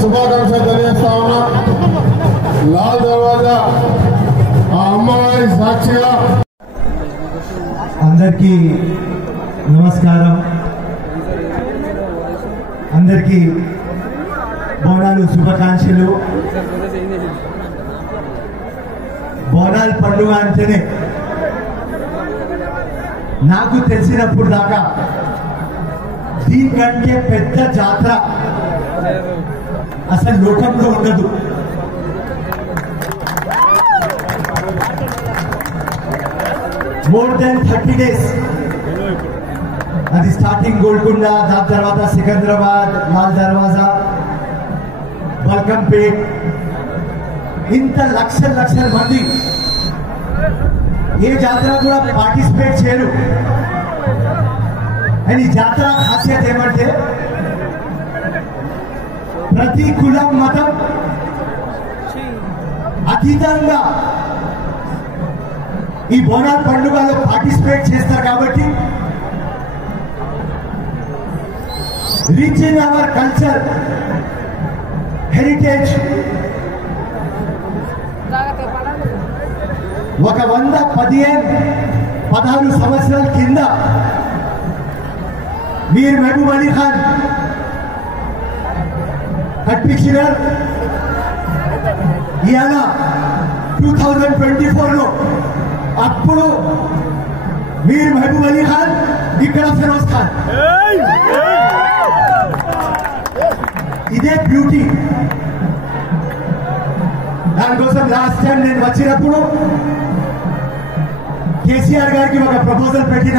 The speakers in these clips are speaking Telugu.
శుభాకాంక్షలు తెలియజేస్తా ఉన్నా. లాల్ దర్వాజా ఆ అమ్మవారి సాక్షిగా అందరికీ నమస్కారం. అందరికీ బోనాలు శుభాకాంక్షలు. బోనాల పండుగ అంటేనే నాకు తెలిసినప్పుడు దాకా దీనికంటే పెద్ద జాతర అసలు లోకంలో ఉండదు. More than 30 days. అది స్టార్టింగ్ గోల్కొండ, దాని తర్వాత సికింద్రాబాద్, లాల్ దర్వాజా, బల్కంపేట్, ఇంత లక్షల మంది ఏ జాతర కూడా పార్టిసిపేట్ చేయరు. అండ్ ఈ జాతర ఖాసియత్ ఏమంటే ప్రతి కులం మతం అతీతంగా ఈ బోనాల పండుగలో పార్టిసిపేట్ చేస్తారు కాబట్టి రీచింగ్ అవర్ కల్చర్ హెరిటేజ్ ఒక 100-15-16 సంవత్సరాల కింద మీర్ మహబూబ్ అలీ ఖాన్ కట్టించినారు. ఇవాళ 2024లో అప్పుడు మీర్ మహబూబ్ అలీ ఖాన్, ఇక్కడ ఫిరోజ్ ఖాన్. ఇదే బ్యూటీ. దానికోసం లాస్ట్ టైం నేను వచ్చినప్పుడు కేసీఆర్ గారికి ఒక ప్రపోజల్ పెట్టిన.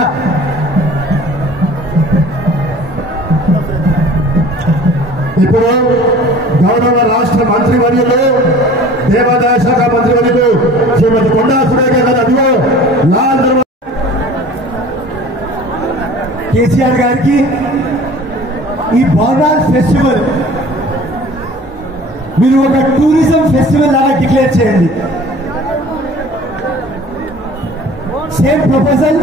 ఇప్పుడు గౌరవ రాష్ట్ర మంత్రివర్యులు, దేవాదాయ శాఖ మంత్రివర్యులు శ్రీమతి కొండా సురేఖ గారు అదిగో లాల్ దర్వాజా కేసీఆర్ గారికి ఈ బోనాల్ ఫెస్టివల్ మీరు ఒక టూరిజం ఫెస్టివల్ లాగా డిక్లేర్ చేయండి. సేమ్ ప్రపోజల్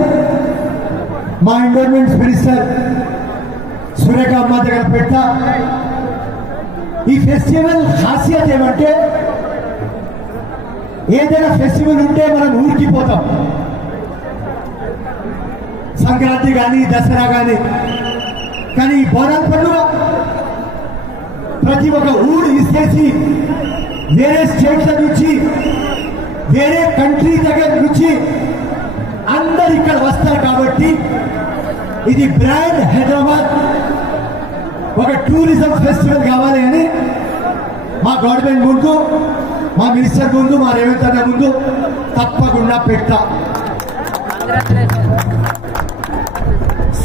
మా ఎన్విరాన్మెంట్ మినిస్టర్ సురేఖ అమ్మ దగ్గర పెట్టా. ఈ ఫెస్టివల్ ఖాసియత్ ఏమంటే ఏదైనా ఫెస్టివల్ ఉంటే మనం ఊరికి పోతాం. సంక్రాంతి కానీ దసరా కానీ ఈ బోనాల పండుగ ప్రతి ఒక్క ఊరు ఇచ్చేసి వేరే స్టేట్ల నుంచి వేరే కంట్రీ దగ్గర నుంచి అందరు ఇక్కడ వస్తారు కాబట్టి ఇది బ్రాండ్ హైదరాబాద్ ఒక టూరిజం ఫెస్టివల్ కావాలి అని మా గవర్నమెంట్ ముందు, మా మినిస్టర్ ముందు, మా రేవంత్ అన్న ముందు తప్పకుండా పెట్టా.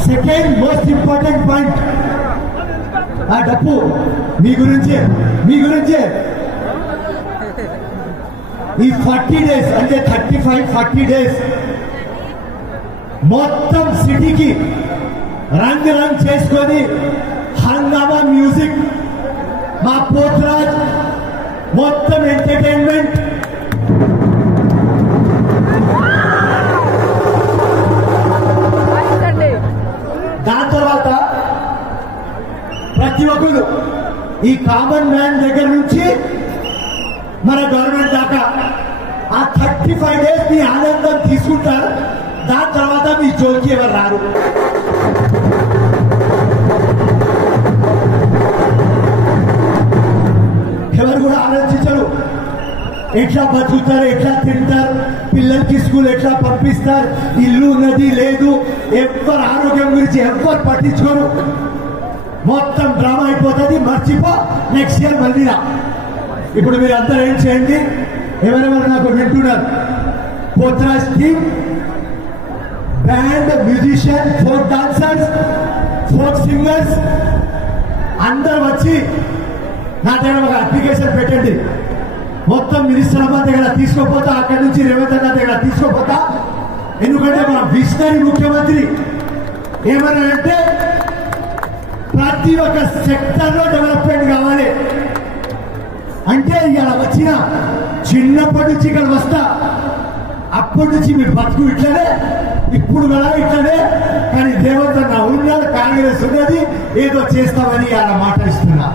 సెకండ్ మోస్ట్ ఇంపార్టెంట్ పాయింట్, ఆ డప్పు మీ గురించే ఈ 40 days అంటే 35-40 days మొత్తం సిటీకి రంగ్ చేసుకొని హంగామా మ్యూజిక్, మా పోత్రాజ్ మొత్తం ఎంటర్టైన్మెంట్, దాని తర్వాత ప్రతి ఒక్కరు ఈ కామన్ మ్యాన్ దగ్గర నుంచి మన గవర్నమెంట్ దాకా ఆ 35 days మీ ఆనందం తీసుకుంటారు. దాని తర్వాత మీ జోలికి ఎవరు రారు. ఎవరు కూడా ఆలోచించరు ఎట్లా బతుకుతారు, ఎట్లా తింటారు, పిల్లలకి స్కూల్ ఎట్లా పంపిస్తారు, ఇల్లు ఉన్నది లేదు, ఎవరు ఆరోగ్యం గురించి ఎవరు పట్టించుకోరు. మొత్తం డ్రామా అయిపోతుంది, మర్చిపో, నెక్స్ట్ ఇయర్ మళ్ళీ రా. ఇప్పుడు మీరు అందరూ ఏం చేయండి, ఎవరెవరు నాకు వింటున్నారు, Pothraj team, band, musician, folk dancers, folk singers అందరు వచ్చి నా దగ్గర ఒక అప్లికేషన్ పెట్టండి. మొత్తం మినిస్టర్ అమ్మ దగ్గర తీసుకోపోతా, అక్కడి నుంచి రేవంత్ అన్న దగ్గర తీసుకోపోతా. ఎందుకంటే మన విషనరీ ముఖ్యమంత్రి ఏమన్నారంటే ప్రతి ఒక్క సెక్టర్ లో డెవలప్మెంట్ కావాలి అంటే ఇలా వచ్చిన చిన్నప్పటి నుంచి ఇక్కడ వస్తా, అప్పటి నుంచి మీ బతుకు ఇట్లనే, ఇప్పుడు కూడా ఇట్లనే. కానీ రేవంత్ అన్న ఉన్నాడు, కాంగ్రెస్ ఉన్నది, ఏదో చేస్తామని అలా మాట ఇస్తున్నా.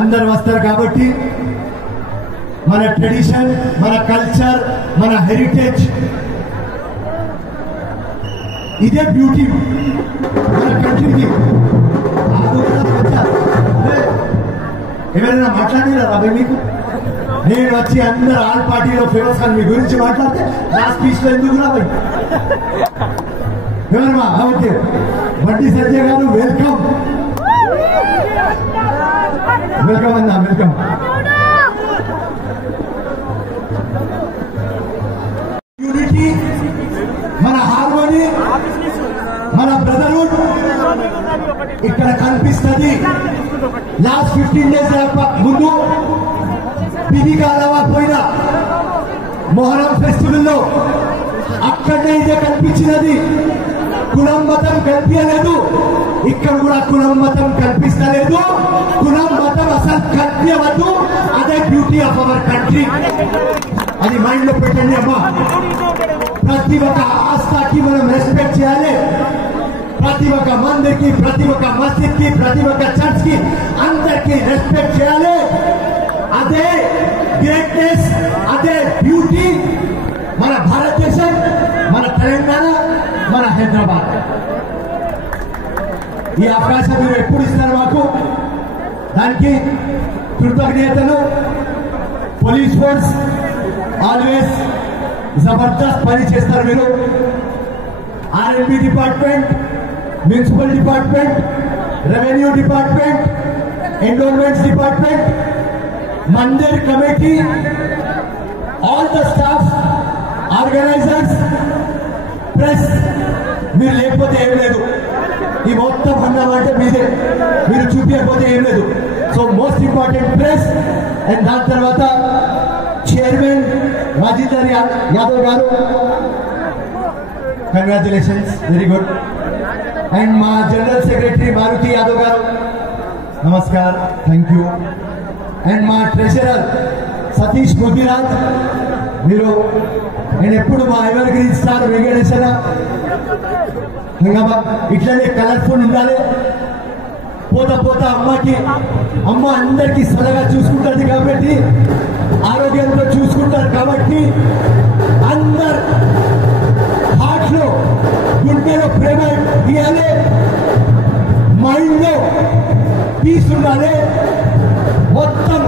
అందరు వస్తారు కాబట్టి మన ట్రెడిషన్, మన కల్చర్, మన హెరిటేజ్, ఇదే బ్యూటీ మన కంట్రీకి. ఎవరైనా మాట్లాడినా రాబోయే మీకు? నేను వచ్చి అందరు ఆల్ పార్టీలో ఫేమస్ అని మీ గురించి మాట్లాడితే నా స్పీచ్ లో ఎందుకు రాబోయ్? ఎవరమ్మా? ఓకే, బండి సంజయ్ గారు వెల్కమ్. వెల్కమ్ అన్నా, వెల్కమ్. యూనిటీ, మన హార్మోనీ, మన బ్రదర్హుడ్ ఇక్కడ కనిపిస్తుంది. లాస్ట్ 15 days ముందు బిగిగా పోయిన మొహరం ఫెస్టివల్ లో అక్కడనే ఇదే కనిపించినది. కులం మతం కల్పించలేదు, ఇక్కడ కూడా కులం మతం కల్పిస్తలేదు. కులం మతం అసలు కల్పించవద్దు. అదే బ్యూటీ ఆఫ్ అవర్ కంట్రీ. అది మైండ్ లో పెట్టండి అమ్మా. ప్రతి ఒక్క ఆస్థాకి మనం రెస్పెక్ట్ చేయాలి. ప్రతి ఒక్క మందిర్కి, ప్రతి ఒక్క మస్జిద్ కి, ప్రతి ఒక్క చర్చ్ కి అందరికి రెస్పెక్ట్ చేయాలి. అదే గ్రేట్నెస్, అదే బ్యూటీ మన భారతదేశం, మన తెలంగాణ, మన హైదరాబాద్. ఈ అవకాశం మీరు ఎప్పుడు ఇస్తారు మాకు? దానికి కృతజ్ఞతలు. పోలీస్ ఫోర్స్ ఆల్వేస్ జబర్దస్త్ పని చేస్తారు మీరు. RMP department, municipal department, revenue department, endowments department, మందిర్ committee, all the staff, organisers, press, మీరు లేకపోతే ఏం లేదు. ఈ మొత్తం అన్నామంటే మీదే, మీరు చూపించకపోతే ఏం లేదు. So most important press. And దాని తర్వాత చైర్మన్ రాజేందర్ యాదవ్ గారు, కంగ్రాచులేషన్స్, వెరీ గుడ్. అండ్ మా జనరల్ సెక్రటరీ మారుతి యాదవ్ గారు, నమస్కార్, థ్యాంక్ యూ. అండ్ మా ట్రెజరర్ సతీష్ ముదిరాజ్, మీరు నేను ఎప్పుడు మా ఎవర్ గ్రీన్ స్టార్ వెంకటేశ్వర ఇట్లనే కలర్ఫుల్ ఉండాలి. పోతా పోతా అమ్మ అందరికీ సలహా చూసుకుంటుంది కాబట్టి, ఆరోగ్యంతో చూసుకుంటారు కాబట్టి, అందరు హార్ట్ లో, గుండెలో ప్రేమ ఇవ్వాలి, మైండ్ లో పీస్ ఉండాలి. మొత్తం